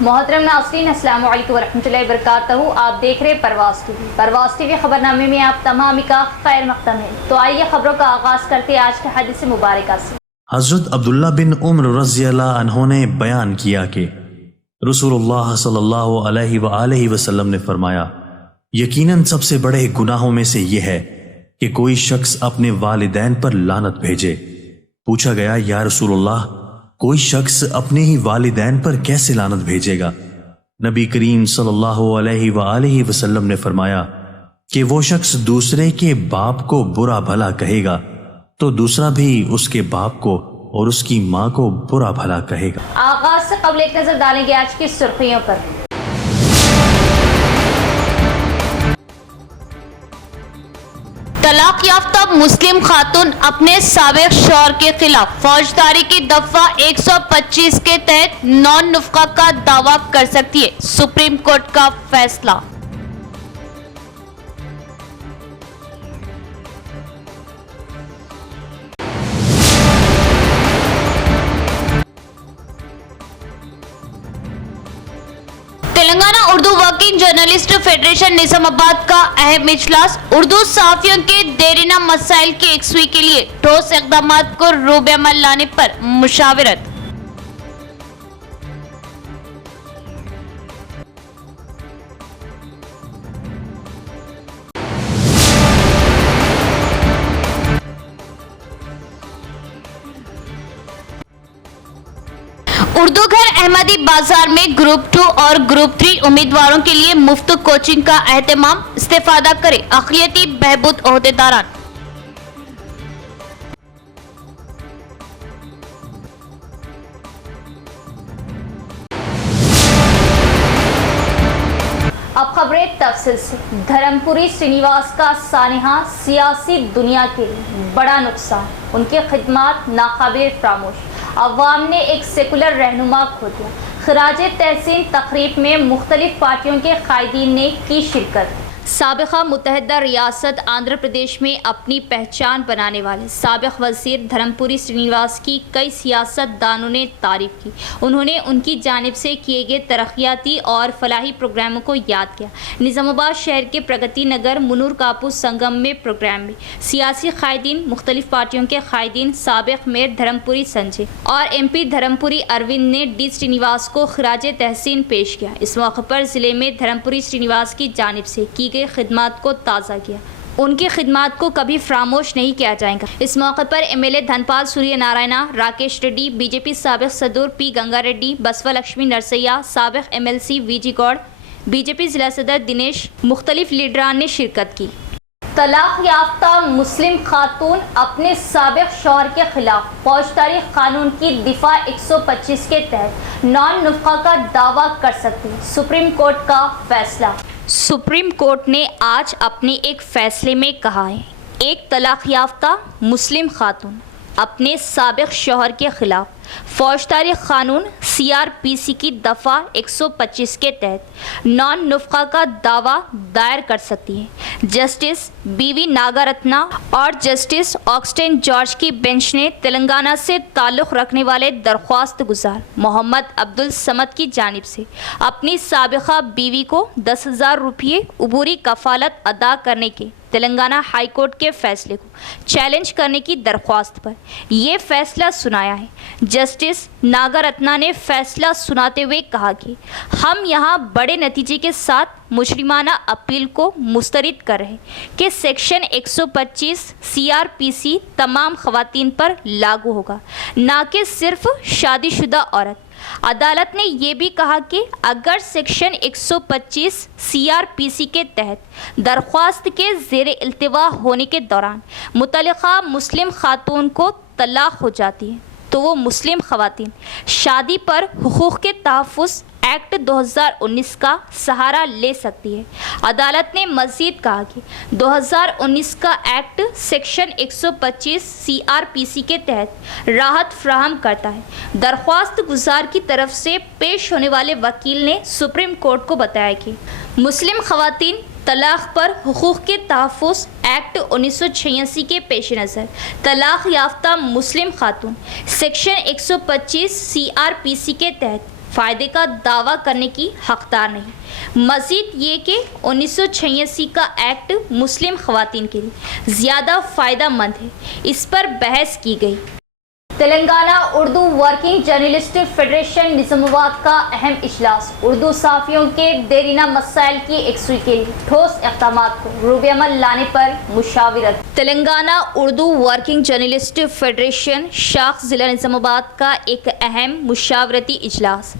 محترم ناظرین السلام علیکم ورحمۃ اللہ وبرکاتہ. آپ دیکھ رہے پرواز ٹی وی. پرواز ٹی وی خبر نامے میں آپ تمام کا خیر مقدم ہے. تو آئیے خبروں کا آغاز کرتے ہیں آج کے حدیث مبارکہ سے. حضرت عبداللہ بن عمر رضی اللہ عنہ نے بیان کیا کہ رسول اللہ صلی اللہ علیہ وآلہ وسلم نے فرمایا، یقیناً سب سے بڑے گناہوں میں سے یہ ہے کہ کوئی شخص اپنے والدین پر لعنت بھیجے. پوچھا گیا، یا رسول اللہ، کوئی شخص اپنے ہی والدین پر کیسے لعنت بھیجے گا؟ نبی کریم صلی اللہ علیہ وآلہ وسلم نے فرمایا کہ وہ شخص دوسرے کے باپ کو برا بھلا کہے گا تو دوسرا بھی اس کے باپ کو اور اس کی ماں کو برا بھلا کہے گا. آغاز سے قبل ایک نظر ڈالیں گے آج کی سرخیوں پر. طلاق یافتہ مسلم خاتون اپنے سابق شوہر کے خلاف فوجداری کی دفعہ 125 کے تحت نان نفقہ کا دعویٰ کر سکتی ہے. سپریم کورٹ کا فیصلہ. Telangana Urdu working journalist federation نظام آباد کا اہم اجلاس. اردو صحافیوں کے دیرینہ مسائل کی یکسوئی کے لیے ٹھوس اقدامات کو روب عمل لانے پر مشاورت. اردو گھر احمدی بازار میں گروپ 2 اور گروپ 3 امیدواروں کے لیے مفت کوچنگ کا اہتمام. استفادہ کرے اقلیتی بہبود عہدیداران. اب خبریں تفصیل سے. دھرم پوری سرینیواس کا سانحہ سیاسی دنیا کے لیے بڑا نقصان. ان کی خدمات ناقابل فراموش. عوام نے ایک سیکولر رہنما کھو دیا. خراج تحسین تقریب میں مختلف پارٹیوں کے قائدین نے کی شرکت. سابقہ متحدہ ریاست آندھرا پردیش میں اپنی پہچان بنانے والے سابق وزیر دھرم پوری سرینیواس کی کئی سیاست دانوں نے تعریف کی. انہوں نے ان کی جانب سے کیے گئے ترقیاتی اور فلاحی پروگراموں کو یاد کیا. نظام آباد شہر کے پرگتی نگر منور کاپو سنگم میں پروگرام میں سیاسی قائدین، مختلف پارٹیوں کے قائدین، سابق میئر دھرم پوری سنجے اور ایم پی دھرم پوری اروند نے ڈی سرینیواس کو خراج تحسین پیش کیا. اس موقع پر ضلع میں دھرم پوری سرینیواس کی جانب سے کی خدمات کو تازہ کیا. ان کی خدمات کو کبھی فراموش نہیں کیا جائے گا. اس موقع پر M L A Dhanpal Suryanarayana, Rakesh Reddy, B J P سابق صدر پی گنگا ریڈی، بسوا لکشمی نرسیا، سابق M L C V G Goud, B J P ضلع صدر دنیش، مختلف لیڈران نے شرکت کی. طلاق یافتہ مسلم خاتون اپنے سابق شوہر کے خلاف فوجداری قانون کی دفعہ 125 کے تحت نان نفقہ کا دعویٰ کر سکتی ہے. سپریم کورٹ کا فیصلہ. سپریم کورٹ نے آج اپنے ایک فیصلے میں کہا ہے، ایک طلاق یافتہ مسلم خاتون اپنے سابق شوہر کے خلاف فوجداری قانون CRPC کی دفعہ 125 کے تحت نان نفقہ کا دعویٰ دائر کر سکتی ہے. جسٹس بی وی ناگارتنا اور جسٹس آگسٹین جارج کی بینچ نے تلنگانہ سے تعلق رکھنے والے درخواست گزار محمد عبدالصمد کی جانب سے اپنی سابقہ بیوی کو 10,000 روپے عبوری کفالت ادا کرنے کے تلنگانہ ہائی کورٹ کے فیصلے کو چیلنج کرنے کی درخواست پر یہ فیصلہ سنایا ہے. جسٹس ناگارتنا نے فیصلہ سناتے ہوئے کہا کہ ہم یہاں بڑے نتیجے کے ساتھ مجرمانہ اپیل کو مسترد کر رہے ہیں کہ سیکشن 125 CRPC تمام خواتین پر لاگو ہوگا، نہ کہ صرف شادی شدہ عورت. عدالت نے یہ بھی کہا کہ اگر سیکشن 125 CRPC کے تحت درخواست کے زیر التوا ہونے کے دوران متعلقہ مسلم خاتون کو طلاق ہو جاتی ہے تو وہ مسلم خواتین شادی پر حقوق کے تحفظ ایکٹ 2019 کا سہارا لے سکتی ہے. عدالت نے مزید کہا کہ 2019 کا ایکٹ سیکشن 125 CRPC کے تحت راحت فراہم کرتا ہے. درخواست گزار کی طرف سے پیش ہونے والے وکیل نے سپریم کورٹ کو بتایا کہ مسلم خواتین طلاق پر حقوق کے تحفظ ایکٹ 1986 کے پیش نظر طلاق یافتہ مسلم خاتون سیکشن 125 CRPC کے تحت فائدے کا دعویٰ کرنے کی حقدار نہیں۔ مزید یہ کہ 1986 کا ایکٹ مسلم خواتین کے لیے زیادہ فائدہ مند ہے، اس پر بحث کی گئی۔ Telangana Urdu working journalist federation نظام آباد کا اہم اجلاس، اردو صحافیوں کے دیرینہ مسائل کی یکسوئی کے لیے ٹھوس اقدامات کو روب عمل لانے پر مشاورت۔ Telangana Urdu working journalist federation شاخ ضلع نظام آباد کا ایک اہم مشاورتی اجلاس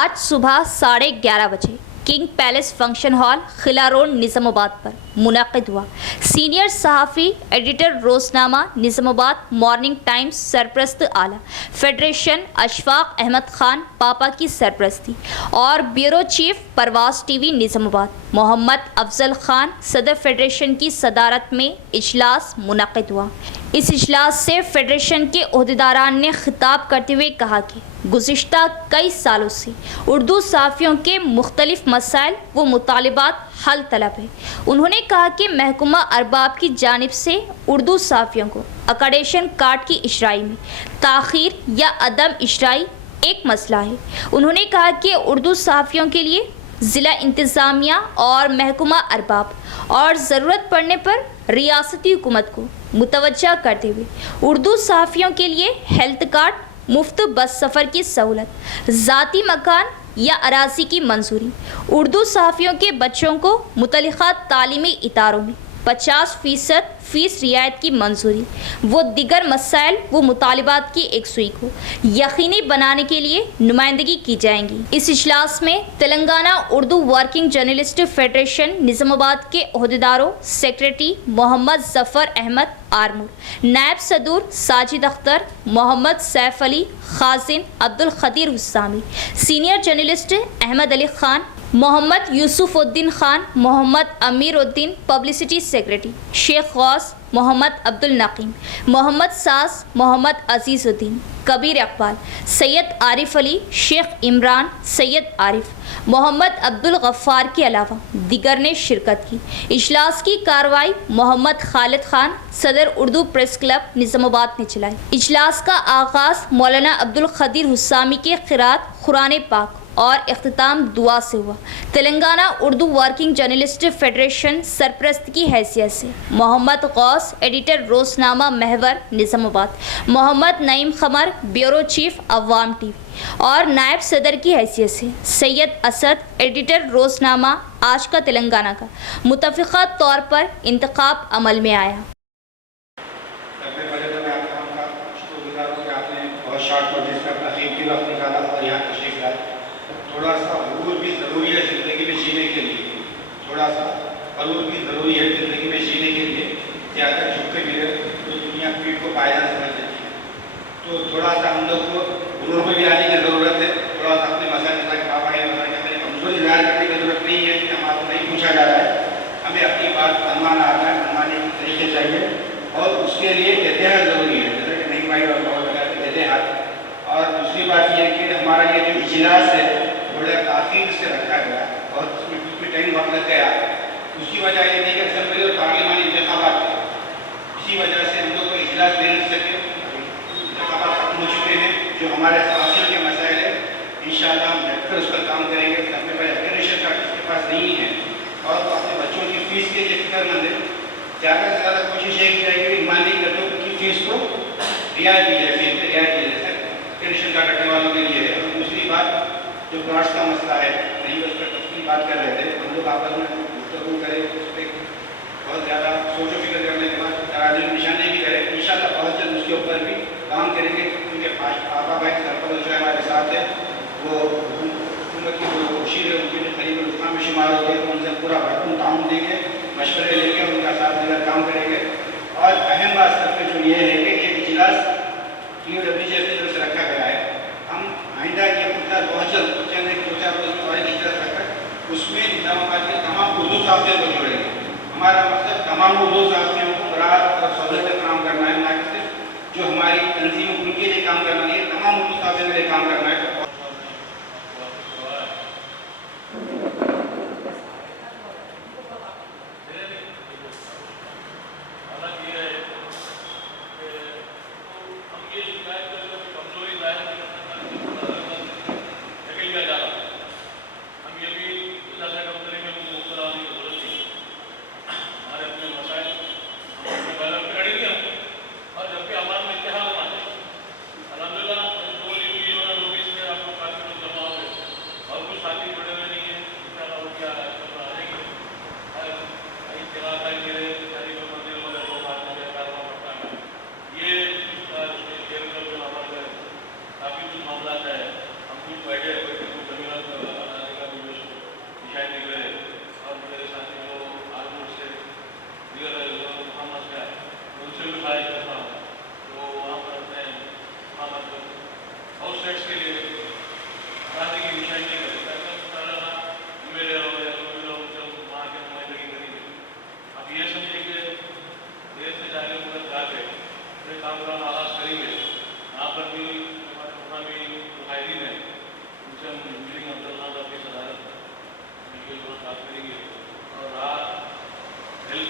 آج صبح 11:30 بجے کنگ پیلس فنکشن ہال خلا روڈ نظام آباد پر منعقد ہوا۔ سینئر صحافی ایڈیٹر روزنامہ نظام آباد مارننگ ٹائمز سرپرست اعلیٰ فیڈریشن اشفاق احمد خان پاپا کی سرپرستی اور بیورو چیف پرواز ٹی وی نظام آباد محمد افضل خان صدر فیڈریشن کی صدارت میں اجلاس منعقد ہوا۔ اس اجلاس سے فیڈریشن کے عہدیداران نے خطاب کرتے ہوئے کہا کہ گزشتہ کئی سالوں سے اردو صحافیوں کے مختلف مسائل و مطالبات حل طلب ہے۔ انہوں نے کہا کہ محکمہ ارباب کی جانب سے اردو صحافیوں کو اکریڈیشن کارڈ کی اشرائی میں تاخیر یا عدم اشرائی ایک مسئلہ ہے۔ انہوں نے کہا کہ اردو صحافیوں کے لیے ضلع انتظامیہ اور محکمہ ارباب اور ضرورت پڑنے پر ریاستی حکومت کو متوجہ کرتے ہوئے اردو صحافیوں کے لیے ہیلتھ کارڈ، مفت بس سفر کی سہولت، ذاتی مکان یا اراضی کی منظوری، اردو صحافیوں کے بچوں کو متعلقہ تعلیمی اداروں میں 50% فیس رعایت کی منظوری وہ دیگر مسائل و مطالبات کی یکسوئی کو یقینی بنانے کے لیے نمائندگی کی جائیں گی۔ اس اجلاس میں Telangana Urdu working journalist federation نظام آباد کے عہدیداروں سیکریٹری محمد ظفر احمد آرمور، نائب صدور ساجد اختر، محمد سیف علی خازن، عبدالقدیر حسامی، سینئر جرنلسٹ احمد علی خان، محمد یوسف الدین خان، محمد امیر الدین پبلسٹی سیکریٹری، شیخ غوث، محمد عبد النقیم، محمد ساز، محمد عزیز الدین، کبیر اقبال، سید عارف علی، شیخ عمران، سید عارف، محمد عبد الغفار کے علاوہ دیگر نے شرکت کی۔ اجلاس کی کارروائی محمد خالد خان صدر اردو پریس کلب نظام آباد نے چلائی۔ اجلاس کا آغاز مولانا عبدالقدیر حسامی کے قرات قرآن پاک اور اختتام دعا سے ہوا۔ Telangana Urdu working journalist federation سرپرست کی حیثیت سے محمد غوث ایڈیٹر روزنامہ محور نظام آباد، محمد نعیم قمر بیورو چیف عوام ٹی وی اور نائب صدر کی حیثیت سے سید اسد ایڈیٹر روزنامہ آج کا تلنگانہ کا متفقہ طور پر انتخاب عمل میں آیا۔ تھوڑا سا غرور بھی ضروری ہے زندگی میں جینے کے لیے، تھوڑا سا غرور بھی ضروری ہے زندگی میں جینے کے لیے۔ زیادہ جھکے ملے تو دنیا پیٹ کو پائیدار سمجھ لیتی ہے، تو تھوڑا سا ہم لوگ کو غرور میں بھی آنے کی ضرورت ہے۔ تھوڑا سا اپنے مسائل کمزوری ظاہر کرنے کی ضرورت نہیں ہے کہ ہمارا نہیں پوچھا جا رہا ہے، ہمیں اپنی بات منوانا آتا ہے، منوانے کے طریقے چاہیے اور اس کے لیے احتیاط ضروری ہے، جیسا کہ نہیں بھائی اور بہت وغیرہ احتیاط۔ اور دوسری بات یہ ہے کہ ہمارا یہ جو اجلاس ہے بڑے تاخیر سے رکھا گیا اور اس میں کچھ بھی ٹائم وقت لگ گیا، اس کی وجہ یہ نہیں کہ اسمبلی اور پارلیمانی انتخابات تھے، اسی وجہ سے ہم لوگ کو اجلاس لے نہیں سکے۔ انتخابات ختم ہو چکے ہیں، جو ہمارے صحافیوں کے مسائل ہیں انشاءاللہ ہم بیٹھ کر اس پر کام کریں گے۔ اپنے پاس اکریڈیشن کارڈ جس کے پاس نہیں ہے اور وہ اپنے بچوں کی فیس کے لیے فکر مند ہے، زیادہ سے زیادہ کوشش یہ کی جائے گی مالی بچوں کی فیس کو رعایت دی جائے، فیس میں رعایت دی جائے اکریڈیشن کارڈ رکھنے والوں کے لیے۔ اور دوسری بات جو گرانٹس کا مسئلہ ہے، نہیں اس پر تفصیل بات کر رہے تھے، ہم لوگ آپس میں گفتگو کریں، اس پہ بہت زیادہ سوچ و فکر کرنے کے بعد ترازو نشانے بھی کریں، انشاءاللہ بہت جلد اس کے اوپر بھی کام کریں گے، کیونکہ آبا بھائی سرپرست جو ہمارے ساتھ ہیں وہ حکومت کی جو مشیر ہے ان کے لیے قریب الحکام میں شمار ہو گئے، تو ان سے پورا بھرپور تعاون دیں گے، مشورے لیں گے، ان کا ساتھ دے کر کام کریں گے۔ اور اہم بات سب سے جو یہ ہے کہ یہ اجلاس POWJ کی طرف سے رکھا گیا ہے، ہم آئندہ یہ اجلاس بہت جلد چند ایک 2-4 روز میں اور ایک اجلاس رکھ کر اس میں نظام آباد کے تمام اردو صحافیوں کو جوڑیں گے۔ ہمارا مقصد تمام اردو صحافیوں کو راحت اور سہولتیں فراہم کرنا ہے، نہ کہ صرف جو ہماری تنظیم ان کے لیے کام کرنا ہے، تمام اردو صحافیوں کے لیے کام کرنا ہے۔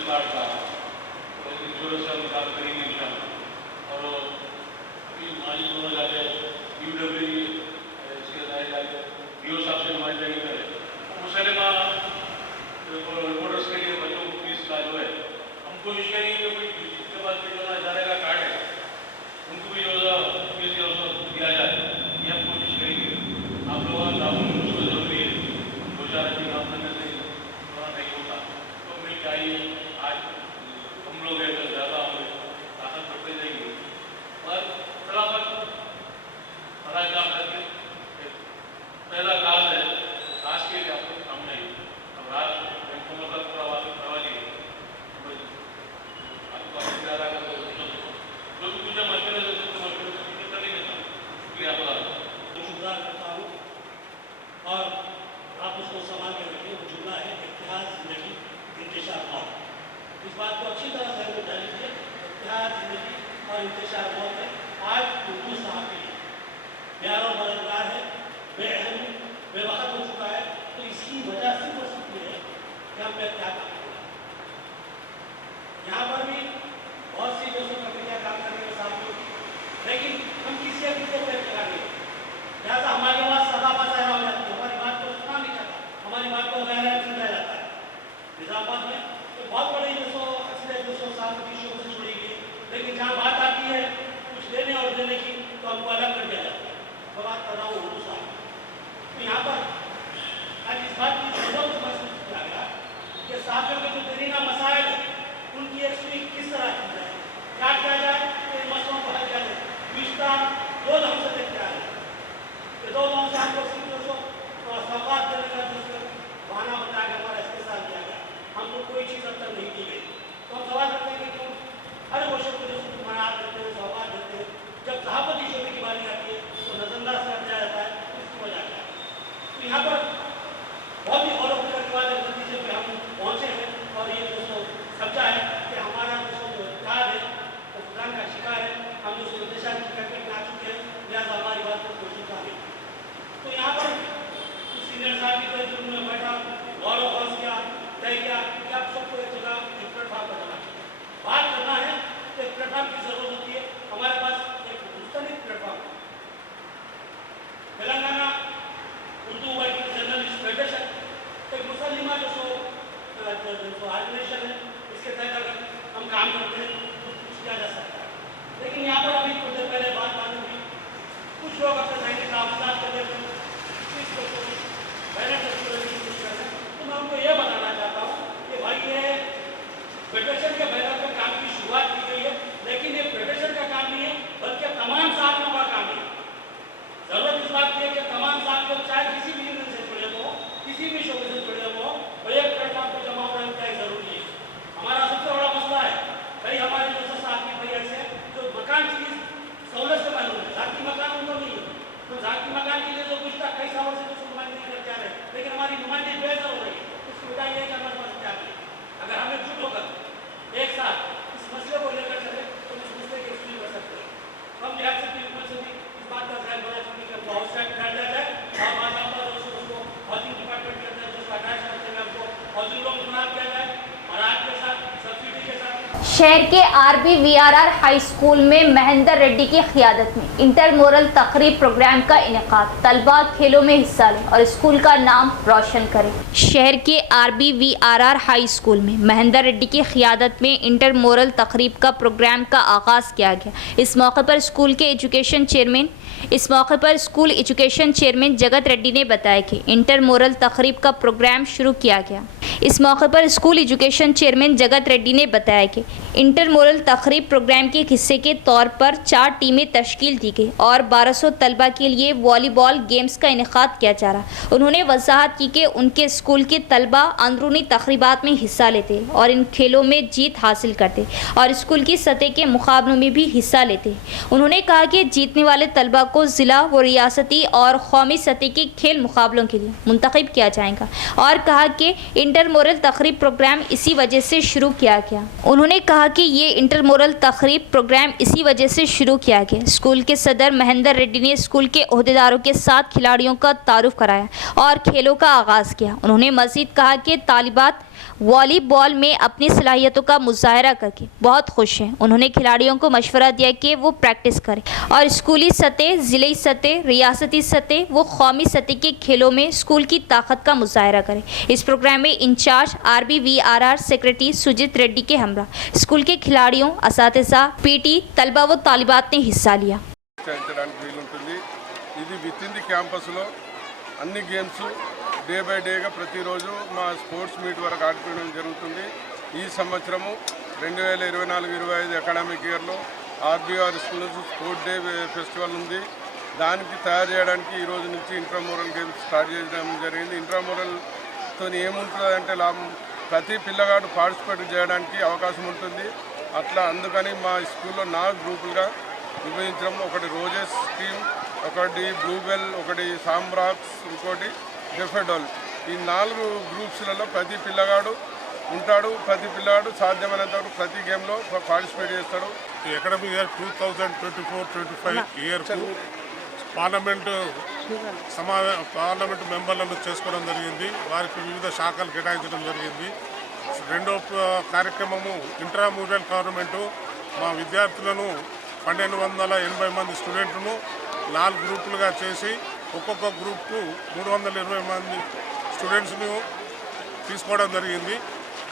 कार्ड का, तो इस जरूरत से हम काम करेंगे इंशाल्लाह। और अभी माजी दोनों जाके UWE DO साहब से हमारी जाएगी करे मुसलमा रिपोर्टर्स के लिए बच्चों को फीस का जो है हम कोशिश करेंगे कि जिसके पास भी जो हज़ारे का कार्ड है उनको भी जो फीस जो दिया जाए, ये हम कोशिश करेंगे। आप लोगों का काम उसको ज़रूरी है, दो चार अच्छी काम करने से थोड़ा नहीं होता, तो हमें चाहिए आज हम लोग हैं तो ज़्यादा हमें ताकत बढ़ते जाएंगे और खिलाफत भला काम करके पहला काज है आज के लिए आपको सामने अब रात हमको मतलब पूरा वापस करवा दिए आपको ज़्यादा जो भी मुझे मशवरे से तो मशवरे से कर नहीं देता, इसलिए आपका शुक्रिया करता हूँ और आप उसको संभाल के रखिए। वो जुमला है इत्तेहाद ज़िंदगी इंतशार मौत। इस बात को अच्छी तरह से समझा लीजिए, इत्तेहाद ज़िंदगी और इंतशार मौत है। आज उर्दू साहब के प्यार और मददगार है, बेअहम बेवक्त हो चुका है, तो इसकी वजह सिर्फ और सिर्फ ये है कि हम क्या काम करें। यहाँ पर भी बहुत सी दोस्तों प्रक्रिया काम करने के साथ में, लेकिन हम किसी एक को पेश करेंगे, लिहाजा हमारे पास सदा बसाया हो जाती है, हमारी बात को सुना नहीं जाता, हमारी बात को गहरा सुना जाता है। निजामाबाद में तो बहुत बड़ी अक्सर 200 साल की शोर से जुड़ी गई, लेकिन जहाँ बात आती है कुछ लेने और देने की तो हमको अलग कर दिया जाता है। मैं बात कर रहा हूँ उर्दू साहब। तो यहाँ पर आज इस बात की जरूरत महसूस किया गया कि साथियों के जो दरीना मसाइल है उनकी एक्सप्लेन किस तरह की जाए, क्या किया जाए, तो इन मसलों को हल किया जाए। रिश्ता दो ढंग से देखते आ रहे हैं, दो ढंग से हमको सिर्फ दोस्तों सौगात देने का दोस्तों बहाना बना के हमारा इस्तेमाल किया गया, हमको कोई चीज़ अब तक नहीं दी गई। तो हम सवाल करते हैं कि क्यों हर क्वेश्चन को दोस्तों मनार देते हैं, सौगात देते हैं, जब सहाफती शोबे की बारी आती है तो नजरअंदाज कर दिया जाता है, इसकी वजह क्या है। तो यहाँ पर बहुत ही गौरव करने वाले नतीजे पे हम पहुँचे हैं और ये दोस्तों समझा है कि हमारा दोस्तों जो इत्तेहाद है वो फुटान का शिकार है, हम उसको इंतजार करके आ चुके हैं, लिहाजा हमारी बात को कोशिश कर रही। तो यहाँ पर सीनियर साहब की कोई में बैठा गौरव बस किया, तय किया कि आप सबको एक जगह एक प्लेटफॉर्म पर जाना चाहिए, बात करना है तो एक प्लेटफॉर्म की जरूरत होती है। हमारे पास एक मुख्तलिफ प्लेटफॉर्म है, Telangana Urdu working journalist federation एक मुसलिमा जो ऑर्गेनाइजेशन है, इसके तहत अगर हम काम करते हैं तो कुछ किया जा सकता है। लेकिन यहाँ पर अभी कुछ देर पहले बात मालूम हुई, कुछ लोग अपने सैनिक कामकाज करने में बैनर करने की कोशिश कर रहे हैं। तो मैं उनको ये बताना चाहता हूँ कि भाई ये फेडरेशन के बैनर पर काम की शुरुआत की गई है, लेकिन ये फेडरेशन का काम नहीं है बल्कि तमाम साथियों का काम है। जरूरत इस बात की है कि तमाम साथी लोग चाहे किसी भी यूनियन से जुड़े हो, किसी भी शोबे से जुड़े हो, वही एक प्लेटफॉर्म पर जमा होना उनका जरूरी है। हमारा सबसे बड़ा मसला है भाई हमारे जो साथी भाई ऐसे जो मकान की सहूलत से मालूम है, जाती मकान उनको नहीं है, तो जाती मकान के लिए जो कुछ कई सालों से कुछ नुमाइंदगी करके आ रहे हैं, लेकिन हमारी नुमाइंदगी बेहतर हो रही है। उसकी वजह यह है कि हमारे पास क्या है, अगर हमें जुट होकर एक साथ इस मसले को लेकर चले तो इस मसले की एक्सप्लेन कर सकते हैं। हम लिहाज से भी इस बात का ध्यान बना चुकी है, बहुत से कर दिया जाए और बाकायदा उसको हाउसिंग डिपार्टमेंट के अंदर जो अटैच करते हैं हमको हाउसिंग लोन बना किया जाए और आज के साथ सब्सिडी के साथ। शहर के RBVRR हाई स्कूल में महेंद्र रेड्डी की क़ियादत में इंटरमोरल तकरीब प्रोग्राम का इनेकाद, तलबा खेलों में हिस्सा लें और स्कूल का नाम रोशन करें। शहर के RBVRR हाई स्कूल में महेंद्र रेड्डी की क़ियादत में इंटरमोरल तकरीब का प्रोग्राम का आगाज़ किया गया। इस मौके पर स्कूल एजुकेशन चेयरमैन जगत रेड्डी ने बताया कि इंटरमोरल तकरीब का प्रोग्राम शुरू किया गया। इस मौके पर स्कूल एजुकेशन चेयरमैन जगत रेड्डी ने बताया कि इंटरमोरल तकरीब प्रोग्राम के एक हिस्से के तौर पर 4 टीमें तश्कील दी गई और 1200 तलबा के लिए वॉलीबॉल गेम्स का इनेकाद किया जा रहा। उन्होंने वजाहत की कि उनके स्कूल के तलबा अंदरूनी तकरीबात में हिस्सा लेते और इन खेलों में जीत हासिल करते और स्कूल की सतह के मुकाबलों में भी हिस्सा लेते। उन्होंने कहा कि जीतने वाले तलबा को ज़िला व रियासती और कौमी सतह के खेल मुकाबलों के लिए मुंतखब किया जाएगा और कहा कि इंटरमोरल तकरीब प्रोग्राम इसी वजह से शुरू किया गया। उन्होंने कहा कि ये इंटरमोरल तकरीब प्रोग्राम इसी वजह से शुरू किया गया। स्कूल के सदर महेंद्र रेड्डी ने स्कूल के ओहदेदारों के साथ खिलाड़ियों का तारुफ कराया और खेलों का आगाज़ किया। उन्होंने मज़ीद कहा कि तालिबात वॉलीबॉल में अपनी सलाहियतों का मुजाहरा करके बहुत खुश हैं। उन्होंने खिलाड़ियों को मशवरा दिया कि वो प्रैक्टिस करें और स्कूली सतह, ज़िले सतह, रियासती सतह व कौमी सतह के खेलों में स्कूल की ताकत का मुजाहरा करें। इस प्रोग्राम में in charge RBVRR secretary Sujit Reddy के हमरा स्कूल के खिलाड़ियों, असातिज़ा, PT, तलबा व तालिबात ने हिस्सा लिया। ఇది విత్ ఇన్ ది క్యాంపస్లో అన్ని గేమ్స్ డే బై డేగా ప్రతిరోజు మా స్పోర్ట్స్ మీట్ వరకు ఆడిపోవడం జరుగుతుంది. ఈ సంవత్సరము 2024-25 అకాడమిక్ ఇయర్లో RBR schools sport day festival ఉంది. దానికి తయారు చేయడానికి ఈ రోజు నుంచి ఇంట్రామోరల్ గేమ్స్ స్టార్ట్ చేయడం జరిగింది. ఇంట్రామోరల్తో ఏముంటుందంటే లాభం, ప్రతి పిల్లగాడు పార్టిసిపేట్ చేయడానికి అవకాశం ఉంటుంది. అట్లా అందుకని మా స్కూల్లో 4 గ్రూపులుగా విభజించడం, ఒకటి రోజెస్ టీమ్, ఒకటి బ్లూబెల్, ఒకటి సామ్రాక్స్, ఇంకోటి డెఫెడోల్. ఈ 4 గ్రూప్స్లలో ప్రతి పిల్లగాడు ఉంటాడు. ప్రతి పిల్లగాడు సాధ్యమైనంత వరకు ప్రతి గేమ్లో పార్టిసిపేట్ చేస్తాడు. ఈ అకాడమిక్ ఇయర్ 2024-25 ఇయర్కు పార్లమెంటు మెంబర్లను చేసుకోవడం జరిగింది. వారికి వివిధ శాఖలు కేటాయించడం జరిగింది. రెండో కార్యక్రమము ఇంట్రామ్యూరల్ గవర్నమెంటు మా విద్యార్థులను 1280 మంది స్టూడెంట్ను 4 గ్రూపులుగా చేసి ఒక్కొక్క గ్రూప్కు 320 మంది స్టూడెంట్స్ను తీసుకోవడం జరిగింది.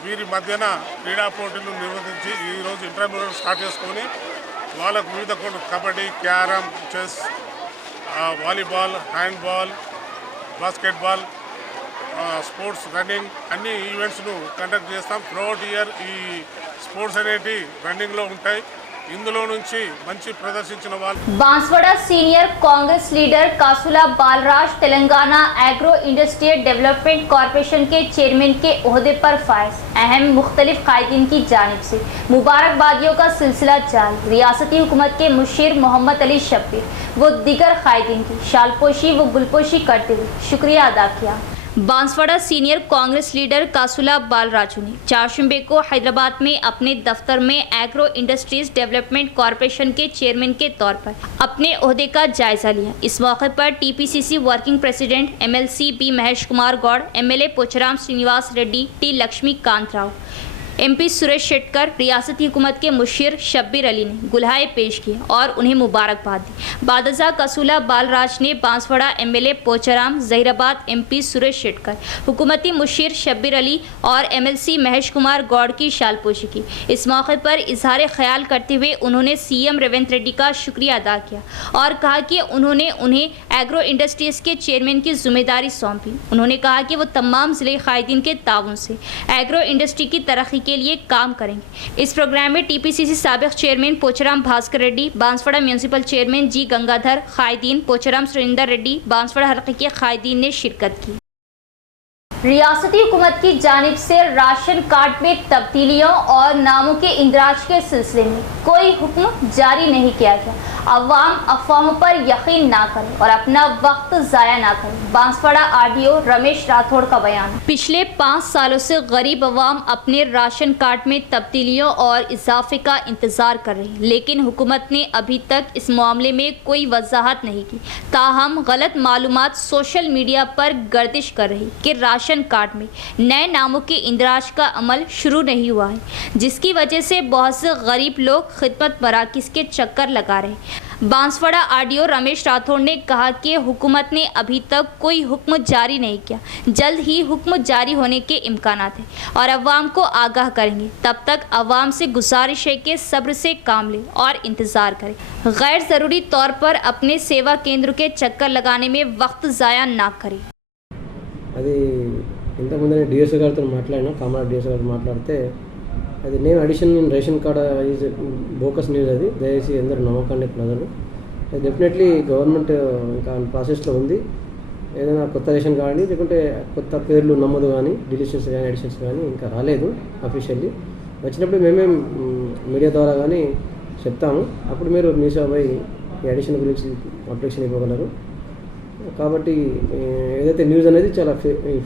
వీరి మధ్యన క్రీడా పోటీలు నిర్వహించి ఈరోజు ఇంటర్మీడియట్ స్టార్ట్ చేసుకొని వాళ్ళకు వివిధ kabaddi, carrom, chess, volleyball, handball, basketball, sports, running అన్ని ఈవెంట్స్ను కండక్ట్ చేస్తాం. త్రూఅవుట్ ఇయర్ ఈ స్పోర్ట్స్ అనేవి రన్నింగ్లో ఉంటాయి. ఇందులో నుంచి మంచి ప్రదర్శించిన వాళ్ళు Banswada senior Congress leader Kasula Balraj Telangana agro industrial development corporation के चेयरमैन के ओहदे पर फायज। अहम मुख्तलिफ कायदीन की जानिब से मुबारकबादियों का सिलसिला जारी। रियासती हुकूमत के मुशीर मोहम्मद अली शब्बीर व दीगर कायदीन की शालपोशी व गुलपोशी करते हुए शुक्रिया अदा किया। बांसवाड़ा सीनियर कांग्रेस लीडर कासुला बालराजू ने चारशंबे को हैदराबाद में अपने दफ्तर में एग्रो इंडस्ट्रीज डेवलपमेंट कॉरपोरेशन के चेयरमैन के तौर पर अपने ओहदे का जायजा लिया। इस मौके पर TPCC working president MLC B Mahesh Kumar Goud, MLA Pocharam Srinivas Reddy, T Laxmikant Rao, MP Suresh Shetkar, रियासती हुकूमत के मुशीर शब्बीर अली ने गुलहाए पेश किए और उन्हें मुबारकबाद दी। बादजा कसूला बालराज ने बांसवाड़ा MLA पोचराम, जहीराबाद MP सुरेश शेटकर, हुकूमती मुशीर शब्बीर अली और MLC महेश कुमार गौड़ की शालपोशी की। इस मौके पर इजहार ख्याल करते हुए उन्होंने CM रेवंत रेड्डी का शुक्रिया अदा किया और कहा कि उन्होंने उन्हें एग्रो इंडस्ट्रीज के चेयरमैन की जिम्मेदारी सौंपी। उन्होंने कहा कि वो तमाम ज़िले कायदीन के ताउन से एग्रो इंडस्ट्री की तरक्की के लिए काम करेंगे। इस प्रोग्राम में TPCC साबिक chairman Pocharam Bhaskar Reddy, Banswada municipal chairman G Gangadhar, कायदीन पोचराम सुरेंद्र रेड्डी, बांसवाड़ा हल्के के कायदीन ने शिरकत की। रियासती हुकूमत की जानिब से राशन कार्ड में तब्दीलियों और नामों के इंदराज के सिलसिले में कोई हुक्म जारी नहीं किया गया। अवाम अफवाहों पर यकीन ना करें और अपना वक्त ज़ाया ना करें। बांसवाड़ा RDO रमेश राठौड़ का बयान। पिछले 5 सालों से गरीब अवाम अपने राशन कार्ड में तब्दीलियों और इजाफे का इंतज़ार कर रहे हैं, लेकिन हुकूमत ने अभी तक इस मामले में कोई वजाहत नहीं की। ताहम गलत मालूमात सोशल मीडिया पर गर्दिश कर रही कि राशन कार्ड में नए नामों के इंदराज का अमल शुरू नहीं हुआ है, जिसकी वजह से बहुत से गरीब लोग खिदमत मराकिज़ के चक्कर लगा रहे हैं। बांसवाड़ा RDO रमेश राठौड़ ने कहा कि हुकूमत ने अभी तक कोई हुक्म जारी नहीं किया। जल्द ही हुक्म जारी होने के इम्कानात हैं और अवाम को आगाह करेंगे। तब तक अवाम से गुजारिश है कि सब्र से काम लें और इंतज़ार करें। गैर ज़रूरी तौर पर अपने सेवा केंद्र के चक्कर लगाने में वक्त ज़ाया ना करें। అది ఇంతకుముందు నేను DSO గారితో మాట్లాడినా, కామరాజ్ DSO గారితో మాట్లాడితే అది నేను addition in ration card is bogus news. అది దయచేసి అందరూ నమ్మకండి ప్రజలు. అది డెఫినెట్లీ గవర్నమెంట్ ఇంకా ప్రాసెస్లో ఉంది. ఏదైనా కొత్త రేషన్ కానీ లేకుంటే కొత్త పేర్లు నమోదు కానీ డిలీషన్స్ కానీ అడిషన్స్ కానీ ఇంకా రాలేదు అఫీషియల్లీ. వచ్చినప్పుడు మేమే మీడియా ద్వారా కానీ చెప్తాము. అప్పుడు మీరు మీ సభ ఈ అడిషన్ గురించి అప్లికేషన్ ఇవ్వగలరు. కాబట్టి ఏదైతే న్యూస్ అనేది చాలా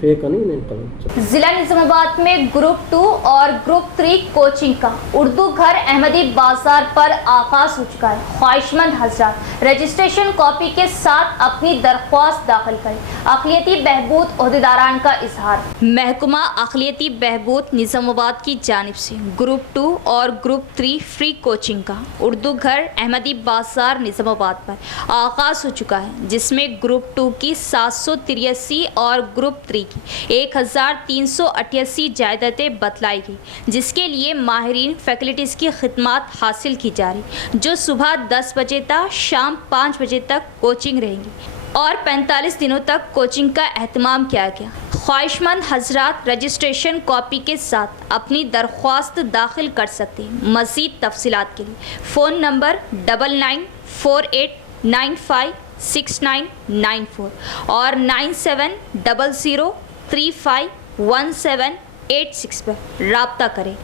ఫేక్ అని నేను చెప్తాను. जिला निजामाबाद में ग्रुप 2 और ग्रुप 3 कोचिंग का उर्दू घर अहमदी बाजार पर आगाज हो चुका है. ख्वाहिशमंद हजरात रजिस्ट्रेशन कॉपी के साथ अपनी दरख्वास्त दाखिल करें. अक़लियती बहबूद ओहदेदारान का इजहार. महकमा अक़लियती बहबूद निज़ामाबाद की जानिब से ग्रुप 2 और ग्रुप 3 फ्री कोचिंग का उर्दू घर अहमदी बाजार निज़ामाबाद पर आगाज़ हो चुका है, जिसमें ग्रुप 2 की 783 और ग्रुप 3 की 1388 जायदादें बतलाई गई, जिसके लिए माहिरीन फैकल्टीज़ की खिदमत हासिल की जा रही, जो सुबह 10 बजे तक शाम 5 बजे तक कोचिंग रहेंगी और 45 दिनों तक कोचिंग का एहतमाम किया गया. ख्वाहिशमंद हजरात रजिस्ट्रेशन कॉपी के साथ अपनी दरख्वास्त दाखिल कर सकते हैं. मज़ीद तफसीलात के लिए फ़ोन नंबर 9948956994 और 9700351786 पर रब्ता करें.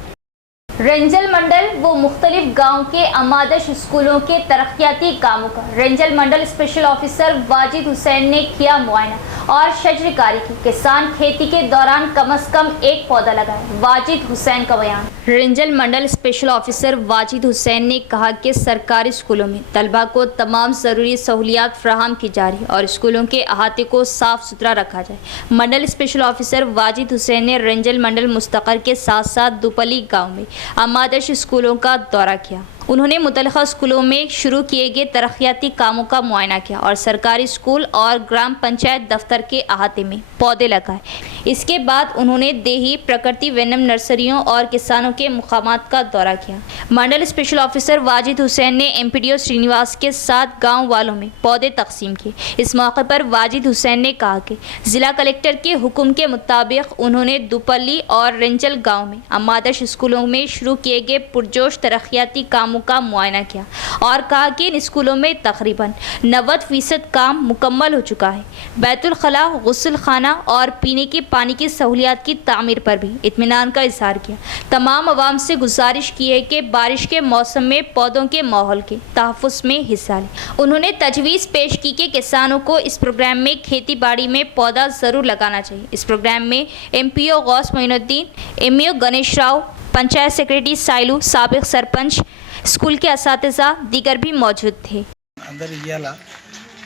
रेंजल मंडल व मुख्तलिफ गाँव के अमादश स्कूलों के तरक्याती कामों का रेंजल मंडल स्पेशल ऑफिसर वाजिद हुसैन ने किया मुआयना और शजरकारी की. किसान खेती के दौरान कम अज़ कम एक पौधा लगाए. वाजिद हुसैन का बयान. रेंजल मंडल स्पेशल ऑफिसर वाजिद हुसैन ने कहा कि सरकारी स्कूलों में तलबा को तमाम ज़रूरी सहूलियात फराहम की जा रही और स्कूलों के अहाते को साफ़ सुथरा रखा जाए. मंडल स्पेशल ऑफिसर वाजिद हुसैन ने रेंजल मंडल मुस्तक़र के साथ साथ दुपली गाँव में आमादश स्कूलों का दौरा किया. उन्होंने मुतल्लिक़ा स्कूलों में शुरू किए गए तरक्याती कामों का मुआयना किया और सरकारी स्कूल और ग्राम पंचायत दफ्तर के अहाते में पौधे लगाए. इसके बाद उन्होंने देही प्रकृति वेनम नर्सरियों और किसानों के मुकामात का दौरा किया. मंडल स्पेशल ऑफिसर वाजिद हुसैन ने MPDO श्रीनिवास के साथ गाँव वालों में पौधे तकसीम किए. इस मौके पर वाजिद हुसैन ने कहा कि ज़िला कलेक्टर के हुक्म के मुताबिक उन्होंने दुपल्ली और रेंजल गाँव में आमादश स्कूलों में शुरू किए गए पुरजोश तरक्याती कामों का मुआयना किया और कहा कि इन स्कूलों में तकरीबन 90% काम मुकम्मल हो चुका है. बैतुल खला, गुस्ल खाना और पीने के पानी की सहूलियात की तामीर पर भी इत्मीनान का इजहार किया. तमाम अवाम से गुजारिश की है कि बारिश के मौसम में पौधों के माहौल के तहफ़्फ़ुज़ में हिस्सा लें. उन्होंने तजवीज़ पेश की कि किसानों को इस प्रोग्राम में खेती बाड़ी में पौधा ज़रूर लगाना चाहिए. इस प्रोग्राम में MPO Ghouse Moinuddin, MEO Ganesh Rao, panchayat secretary Sailu, साबिक सरपंच, स्कूल के असातिज़ा दीगर भी मौजूद थे. అందరు ఇవాళ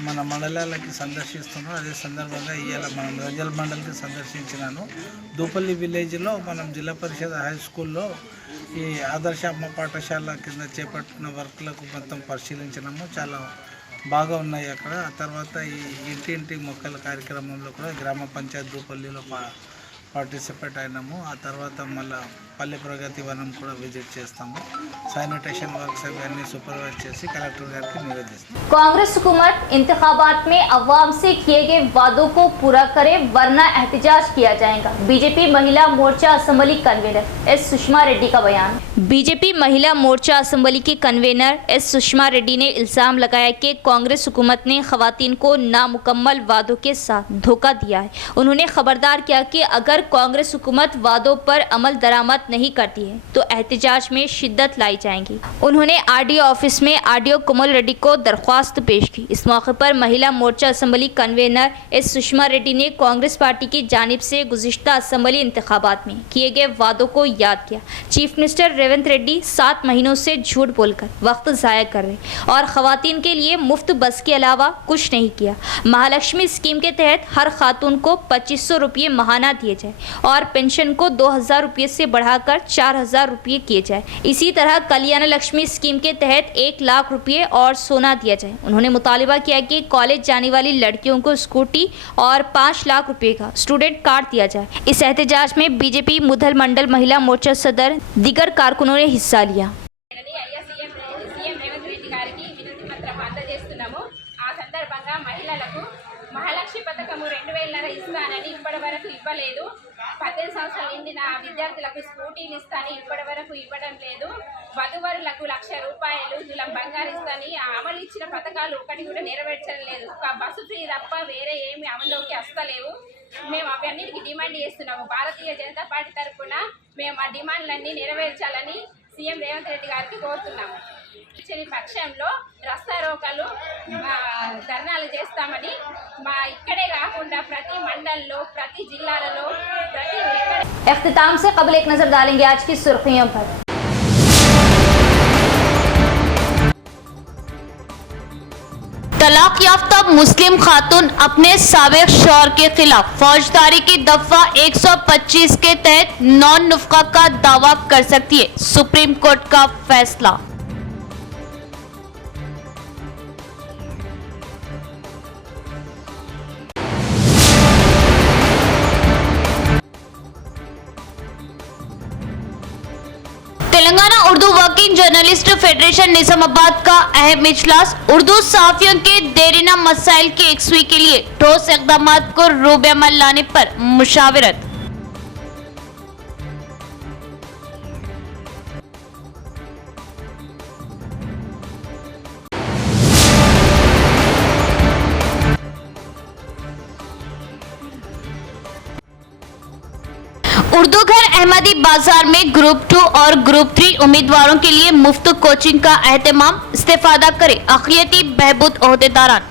మన మండలాలకి సందర్శిస్తున్నాం. అదే సందర్భంగా ఇవాళ మనం రంజల్ మండల్కి సందర్శించినాను. దూపల్లి విలేజ్లో మనం జిల్లా పరిషత్ హై స్కూల్లో ఈ ఆదర్శ అమ్మ పాఠశాల కింద చేపట్టిన వర్క్లకు మొత్తం పరిశీలించినాము. చాలా బాగా ఉన్నాయి అక్కడ. ఆ తర్వాత ఈ ఇంటింటి మొక్కల కార్యక్రమంలో కూడా గ్రామ పంచాయత్ దూపల్లిలో పార్టిసిపేట్ అయినాము. ఆ తర్వాత మళ్ళీ పల్లె ప్రగతి వనం కూడా విజిట్ చేస్తాము. శానిటేషన్ వర్క్స్ అవన్నీ సూపర్వైజ్ చేసి కలెక్టర్ గారికి నివేదిస్తాం. कांग्रेस हुकूमत इंतखाबात में अवाम से किए गए वादों को पूरा करे वरना एहतजाज किया जाएगा. BJP Mahila Morcha assembly convener S Sushma Reddy का बयान. बीजेपी महिला मोर्चा असम्बली की कन्वीनर S सुषमा रेड्डी ने इल्ज़ाम लगाया कि कांग्रेस हुकूमत ने ख़वातीन को नामुकम्मल वादों के साथ धोखा दिया है. उन्होंने खबरदार किया कि अगर कांग्रेस हुकूमत वादों पर अमल दरामद नहीं करती है तो एहतजाज में शिद्दत लाई जाएगी. उन्होंने RDO ऑफिस में RDO कोमल रेड्डी को दरख्वास्त पेश की. इस मौके पर Mahila Morcha assembly convener S Sushma Reddy ने कांग्रेस पार्टी की जानिब से गुज़िश्ता असम्बली इंतखाबात में किए गए वादों को याद किया. चीफ मिनिस्टर रेवंत रेड्डी 7 महीनों से झूठ बोलकर वक्त ज़ाया कर रहे और ख़वातीन के लिए मुफ्त बस के अलावा कुछ नहीं किया. महालक्ष्मी स्कीम के तहत हर खातून को 2500 रुपये माहाना दिए जाए और पेंशन को 2000 रुपये से बढ़ाकर 4000 रुपये किए जाए. इसी तरह कल्याण लक्ष्मी स्कीम के तहत 1 लाख रुपये और सोना दिया जाए. उन्होंने मुतालिबा किया कि कॉलेज जाने वाली लड़कियों को स्कूटी और 5 लाख रुपये का स्टूडेंट कार्ड दिया जाए. इस एहतजाज में बीजेपी मुधल मंडल महिला मोर्चा सदर दीगर कारकुनों ने हिस्सा लिया. సీఎం రేవంత్ రెడ్డి గారికి వినతి పత్రం అందజేస్తున్నాము. ఆ సందర్భంగా మహిళలకు మహాలక్ష్మి పథకము 2000 ఇస్తానని ఇప్పటి వరకు ఇవ్వలేదు. 18 సంవత్సరాలు నిండిన విద్యార్థులకు స్కూటీలు ఇస్తానని ఇప్పటి వరకు ఇవ్వడం లేదు. వధువరులకు 1,00,000 రూపాయలు తులం బంగారు ఇస్తానని అమలు ఇచ్చిన పథకాలు ఒకటి కూడా నెరవేర్చడం లేదు. ఒక బస్సు ఫ్రీ తప్ప వేరే ఏమి అమలులోకి వస్తలేవు. మేము అవన్నిటికీ డిమాండ్ చేస్తున్నాము. భారతీయ జనతా పార్టీ తరఫున మేము ఆ డిమాండ్లన్నీ నెరవేర్చాలని సీఎం రేవంత్ రెడ్డి గారికి కోరుతున్నాము. ఇచ్చని పక్షంలో రస్తా రోకలు ధర్నాలు చేస్తామని మా ఇక్కడే కాకుండా ప్రతి మండలంలో ప్రతి జిల్లాలలో ప్రతి इख्तिताम से कबल एक नजर डालेंगे आज की सुर्खियों पर। तलाक याफ्ता मुस्लिम खातून अपने साबिक शौहर के खिलाफ फौजदारी की दफा 125 के तहत नॉन नुफका का दावा कर सकती है, सुप्रीम कोर्ट का फैसला। Telangana Urdu working journalist federation Nizamabad का अहम इजलास, उर्दू सहाफियों के देरीना मसाइल की यकसुई के लिए ठोस इक़दाम को रूबे अमल लाने पर मुशावरत। उर्दू घर अहमदी बाजार में ग्रुप 2 और ग्रुप 3 उम्मीदवारों के लिए मुफ्त कोचिंग का एहतमाम, इस्तेफादा करे अक़लियती बहबूद ओहदेदारान।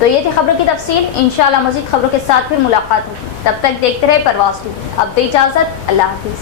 तो ये थी खबरों की तफसील। इंशाअल्लाह मज़ीद खबरों के साथ फिर मुलाकात होगी। तब तक देखते रहे परवाज़ टीवी। अब दे इजाज़त, अल्लाह हाफ़िज़।